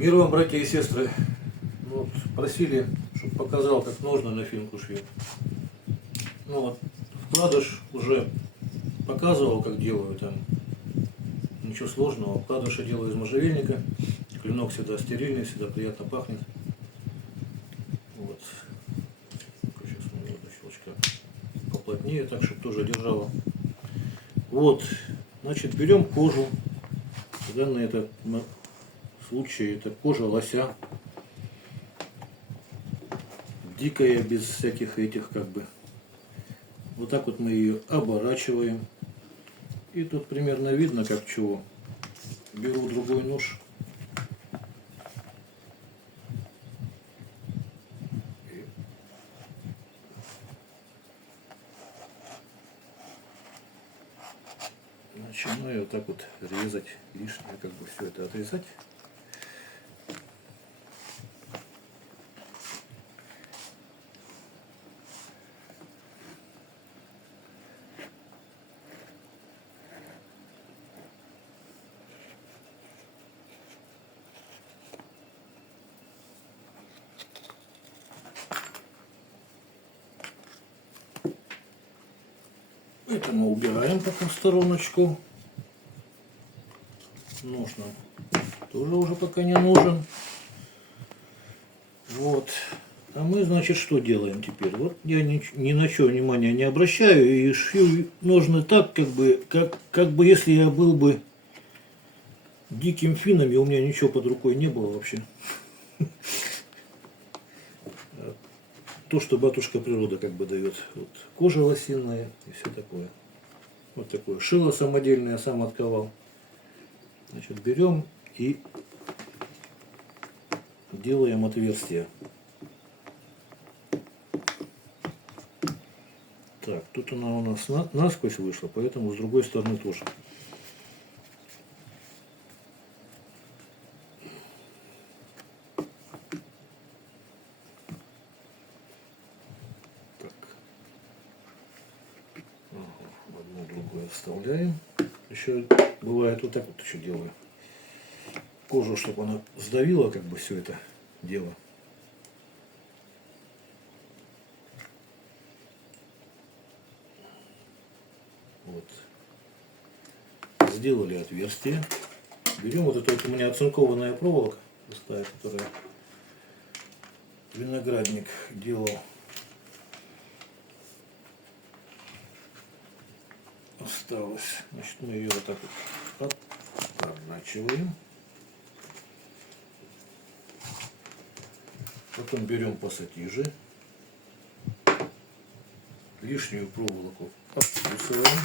Мир вам, братья и сестры. Вот, просили, чтобы показал, как ножны на финку шьют. Ну вот, вкладыш уже показывал, как делаю там. Ничего сложного. Вкладыш я делаю из можжевельника. Клинок всегда стерильный, всегда приятно пахнет. Вот. Сейчас мне эта щелчка поплотнее, так, чтобы тоже держала. Вот. Значит, берем кожу. В данном случае это кожа лося. Дикая, без всяких этих как бы. Вот так вот мы ее оборачиваем. И тут примерно видно, как чего. Беру другой нож. Начинаю вот так вот резать лишнее, как бы все это отрезать. Это мы убираем пока в стороночку. Нож нам тоже уже пока не нужен. Вот. А мы, значит, что делаем теперь? Вот я ни на что внимания не обращаю и шью ножны так, как бы если я был бы диким финном, и у меня ничего под рукой не было вообще. То, что батюшка природа как бы дает. Вот. Кожа лосиная и все такое. Вот такое шило самодельное, я сам отковал. Значит, берем и делаем отверстие. Так, тут она у нас насквозь вышла, поэтому с другой стороны тоже. Так. Одну другую вставляем. Еще бывает вот так вот еще делаю. Кожу, чтобы она сдавила как бы все это дело. Вот. Сделали отверстие. Берем вот эту вот у меня оцинкованная проволока, пустая, которая виноградник делал. Осталось. Значит, мы ее вот так вот оборачиваем. Потом берем пассатижи. Лишнюю проволоку откусываем.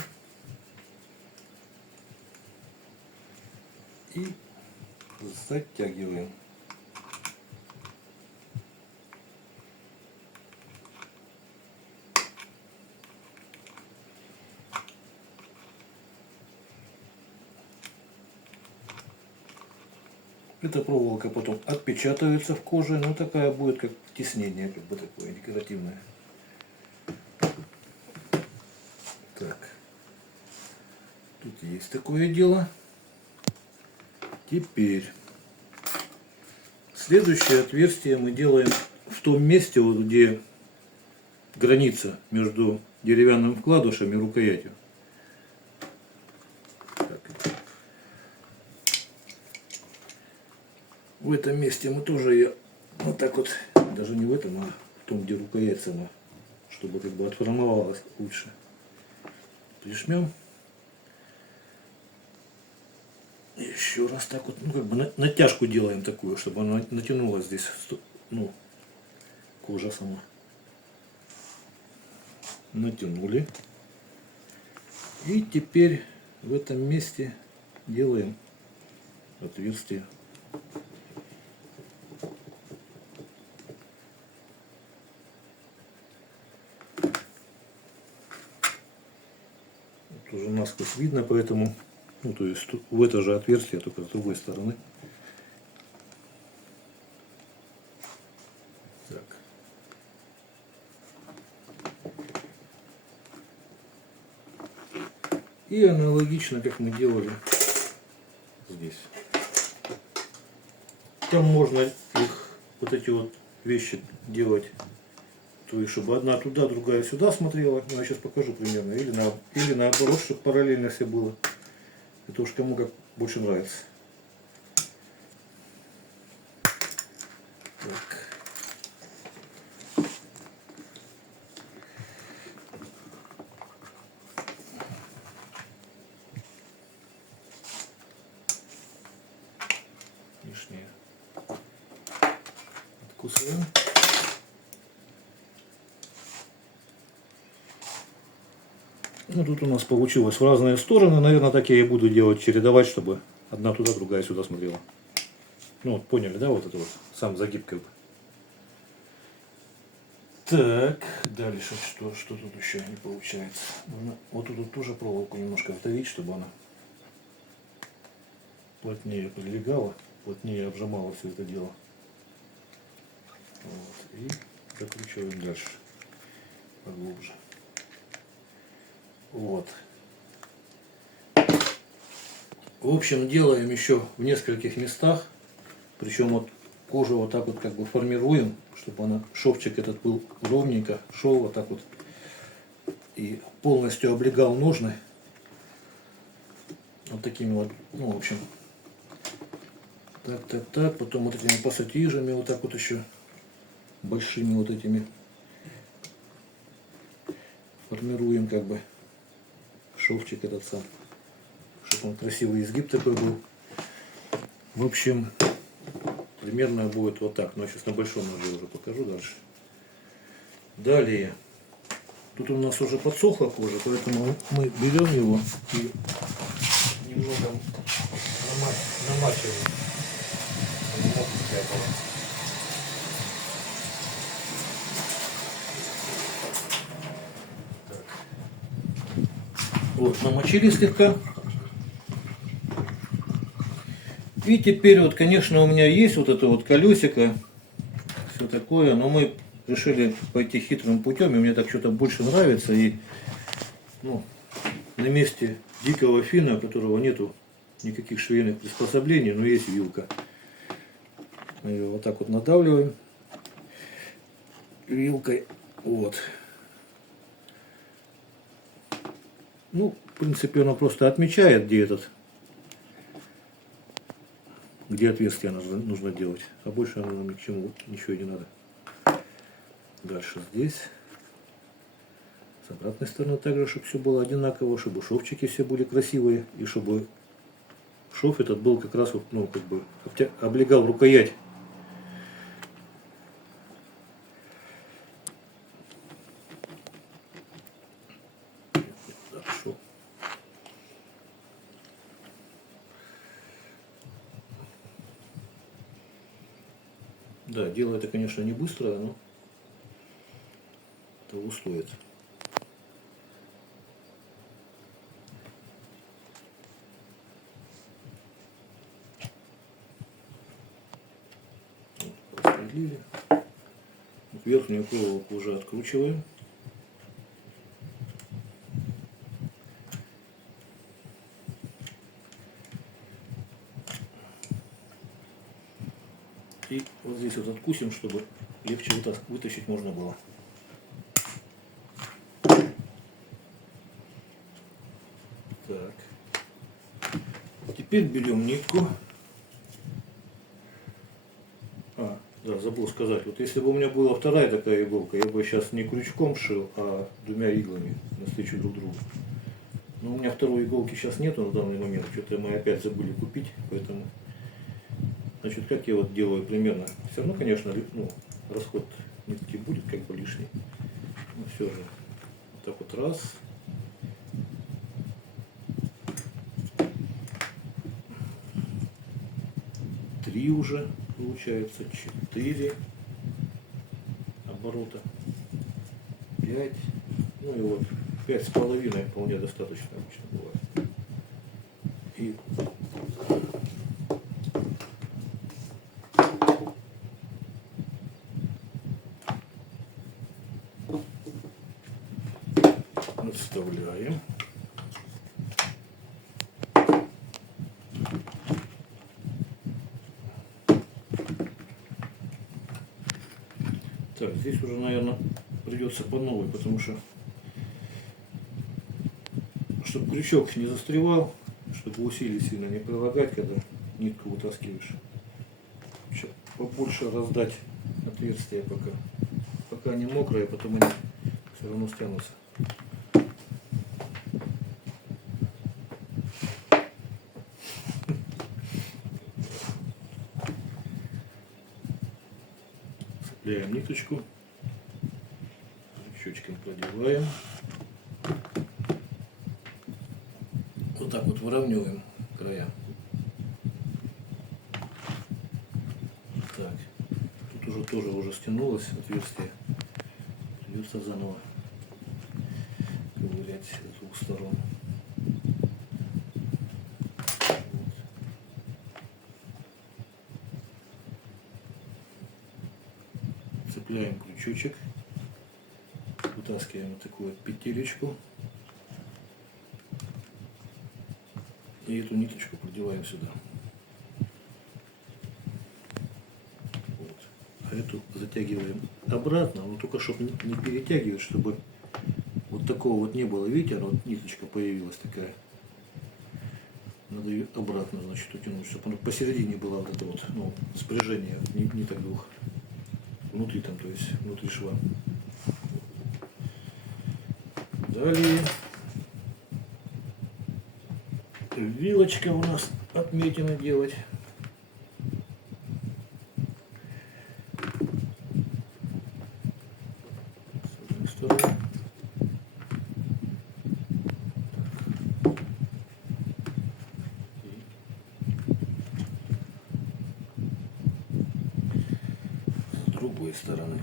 И затягиваем. Эта проволока потом отпечатывается в коже, но такая будет как тиснение, как бы такое декоративное. Так, тут есть такое дело. Теперь следующее отверстие мы делаем в том месте, вот где граница между деревянным вкладышем и рукоятью. В этом месте мы тоже ее вот так вот, даже не в этом, а в том, где рукоять сама, чтобы как бы отформовалась лучше. Прижмем. Еще раз так вот, ну как бы натяжку делаем такую, чтобы она натянулась здесь, ну, кожа сама. Натянули. И теперь в этом месте делаем отверстие. Вот уже насквозь видно, поэтому, ну то есть в это же отверстие, только с другой стороны. Так. И аналогично, как мы делали здесь. Там можно их, вот эти вот вещи делать, то есть чтобы одна туда, другая сюда смотрела. Ну, я сейчас покажу примерно. Или наоборот, чтобы параллельно все было. Это уж кому как больше нравится. Так. Лишнее откусываем. Ну, тут у нас получилось в разные стороны. Наверное, так я и буду делать, чередовать, чтобы одна туда, другая сюда смотрела. Ну, вот поняли, да, вот это вот, сам загиб как бы. Так, дальше что тут еще не получается? Можно вот тут тоже проволоку немножко вдавить, чтобы она плотнее прилегала, плотнее обжимала все это дело. Вот, и закручиваем дальше, поглубже. Вот. В общем, делаем еще в нескольких местах. Причем вот кожу вот так вот как бы формируем, чтобы она, шовчик этот был ровненько, шел вот так вот и полностью облегал ножны. Вот такими вот, ну, в общем. Так. Потом вот этими пассатижами вот так вот еще большими вот этими формируем как бы шовчик этот сам, чтобы он красивый изгиб такой был. В общем, примерно будет вот так. Но я сейчас на большом ноже уже покажу дальше. Далее. Тут у нас уже подсохла кожа, поэтому мы берем его и немного намачиваем. Вот, намочили слегка. И теперь вот, конечно, у меня есть вот это вот колесико, все такое, но мы решили пойти хитрым путем, и мне так что-то больше нравится. И ну, на месте дикого фина, у которого нету никаких швейных приспособлений, но есть вилка. Мы ее вот так вот надавливаем вилкой. Вот. Ну, в принципе, она просто отмечает, где отверстие нужно делать. А больше нам ни к чему ничего не надо. Дальше здесь. С обратной стороны также, чтобы все было одинаково, чтобы шовчики все были красивые. И чтобы шов этот был как раз вот, ну, как бы облегал рукоять. Да, дело это, конечно, не быстро, но того стоит. Распределили. Верхнюю проволоку уже откручиваем. И вот здесь вот откусим, чтобы легче вытащить можно было. Так. Теперь берем нитку. Да, забыл сказать. Вот если бы у меня была вторая такая иголка, я бы сейчас не крючком шил, а двумя иглами навстречу друг другу. Но у меня второй иголки сейчас нету на данный момент. Что-то мы опять забыли купить, поэтому... Значит, как я вот делаю примерно. Все равно, конечно, ну, расход нитки будет как бы лишний. Но все же. Вот так вот раз. Три уже получается. 4 оборота. 5. Ну и вот 5,5 вполне достаточно обычно бывает. И отставляем. Так, здесь уже, наверное, придется по новой, потому что, чтобы крючок не застревал, чтобы усилий сильно не прилагать, когда нитку вытаскиваешь. Сейчас побольше раздать отверстия пока они мокрые, потом они все равно стянутся. Цепляем ниточку, крючочком продеваем, вот так вот выравниваем края. Так, тут тоже стянулось отверстие, придется заново ковырять с двух сторон. Цепляем крючочек, вытаскиваем вот такую вот петелечку и эту ниточку продеваем сюда. Вот. А эту затягиваем обратно, но только чтобы не перетягивать, чтобы вот такого вот не было. Видите, вот ниточка появилась такая. Надо ее обратно, значит, утянуть, чтобы она посередине была вот это вот, ну, спряжение ниток двух. Внутри там, то есть внутри шва. Далее вилочка у нас отметины делать. С одной стороны. С другой стороны.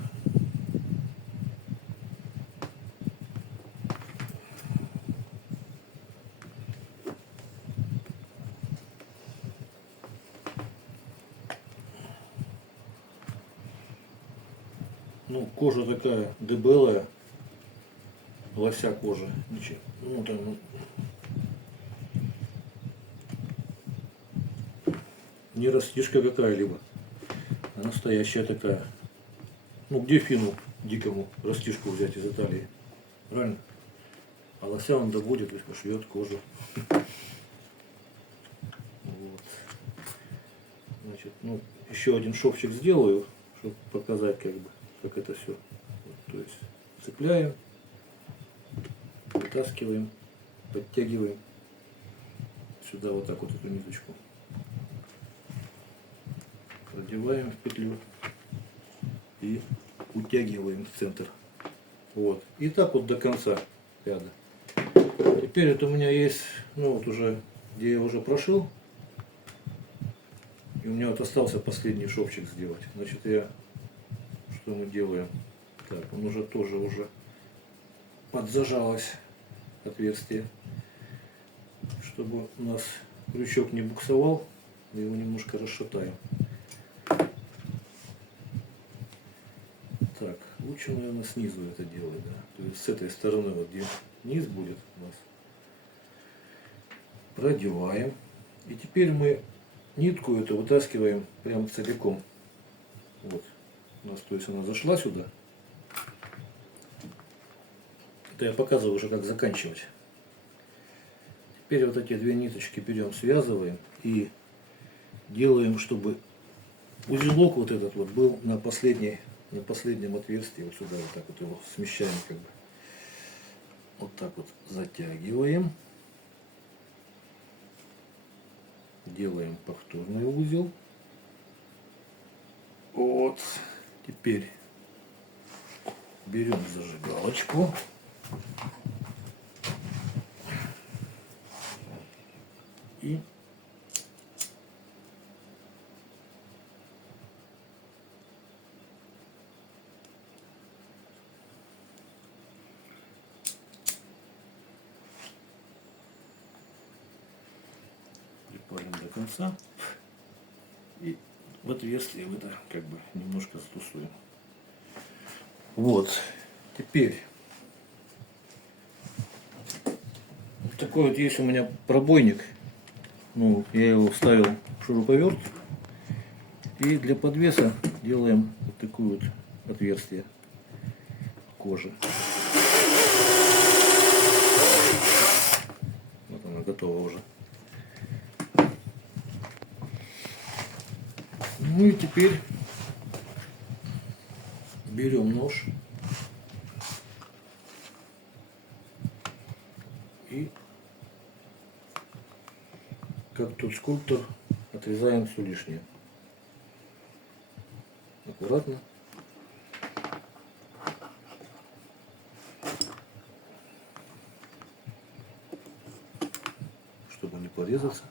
Ну, кожа такая дебелая, лося кожа. Ничего. Ну, там, не растишка какая-либо, а настоящая такая. Ну, где фину дикому растишку взять из Италии? Правильно? А лося он добудет и пошьет кожу. Вот. Значит, ну, еще один шовчик сделаю, чтобы показать, как это все. Вот, то есть цепляем, вытаскиваем, подтягиваем сюда вот так вот эту ниточку, продеваем в петлю и утягиваем в центр. Вот. И так вот до конца ряда. Теперь это у меня есть, ну вот уже, где я уже прошил. И у меня вот остался последний шовчик сделать. Значит, что мы делаем? Так, он уже подзажалось отверстие. Чтобы у нас крючок не буксовал, мы его немножко расшатаем. Так, лучше, наверное, снизу это делать, да. То есть с этой стороны, вот где низ будет у нас, продеваем. И теперь мы нитку эту вытаскиваем прям целиком. Вот. У нас, то есть она зашла сюда. Это я показываю уже, как заканчивать. Теперь вот эти две ниточки берем, связываем и делаем, чтобы узелок вот этот вот был на последнем отверстии. Вот сюда вот так вот его смещаем, как бы. Вот так вот затягиваем. Делаем повторный узел. Вот. Теперь берем зажигалочку. И припалим до конца. И в отверстие это как бы немножко затусуем. Вот. Теперь вот такой вот есть у меня пробойник. Ну, я его вставил в шуруповерт. И для подвеса делаем вот такое вот отверстие. кожи. Вот она готова уже. Ну и теперь берем нож и, как тот скульптор, отрезаем все лишнее. Аккуратно. Чтобы не порезаться.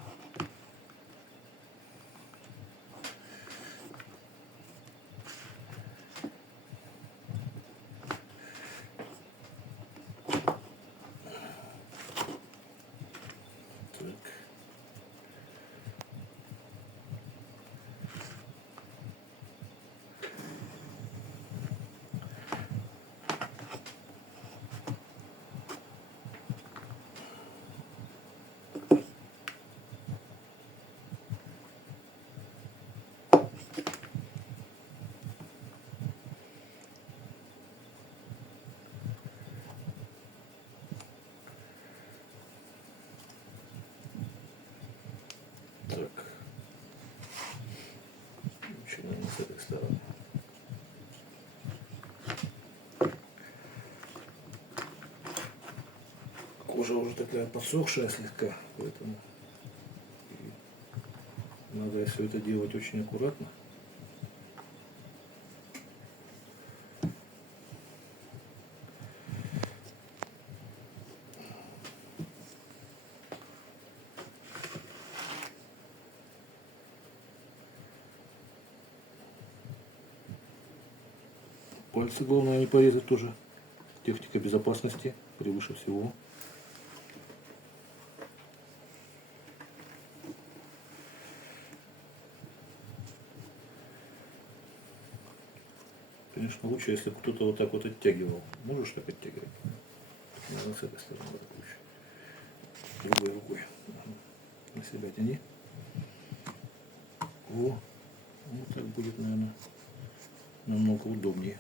Так, начинаем с этой стороны. Кожа уже такая подсохшая слегка, поэтому надо все это делать очень аккуратно. Пальцы главное не порезать тоже. Техника безопасности превыше всего. Конечно, лучше, если бы кто-то вот так вот оттягивал. Можешь так оттягивать? Наверное, с этой стороны так лучше. Другой рукой. На себя тяни. О, вот так будет, наверное, намного удобнее,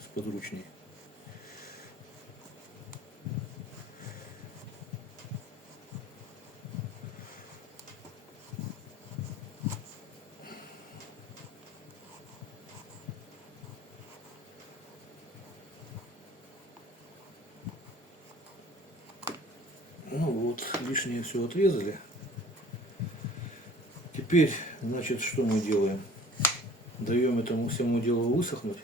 сподручнее. Ну вот, лишнее все отрезали. Теперь, значит, что мы делаем? Даем этому всему делу высохнуть.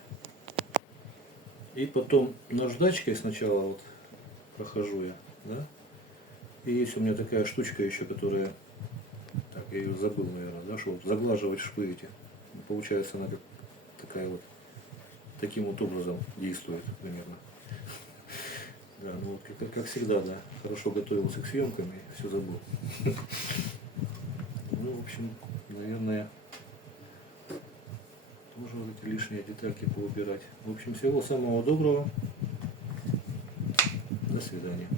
И потом наждачкой сначала вот прохожу я, да? И есть у меня такая штучка еще, которая, так, я ее забыл, наверное, да, что вот заглаживать швы эти. Получается, она как такая вот, таким вот образом действует примерно. Да, ну вот как всегда, да, хорошо готовился к съемкам и все забыл. Ну, в общем, наверное, тоже вот эти лишние детальки поубирать. В общем, всего самого доброго. До свидания.